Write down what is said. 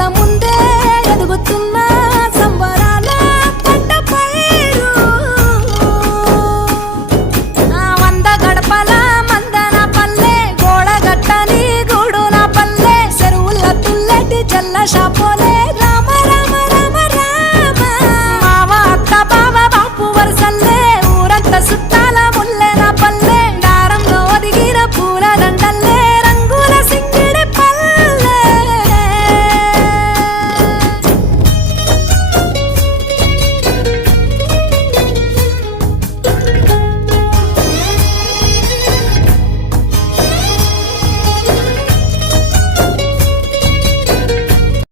కళ్ళ ముందే ఎదుగుతున్న సంబరాల పంట పైరు వంద గడపల మందన పల్లె గోడ గట్టని గూడు నా పల్లె చెరువుల తుల్లటి జల్ల షాపోలే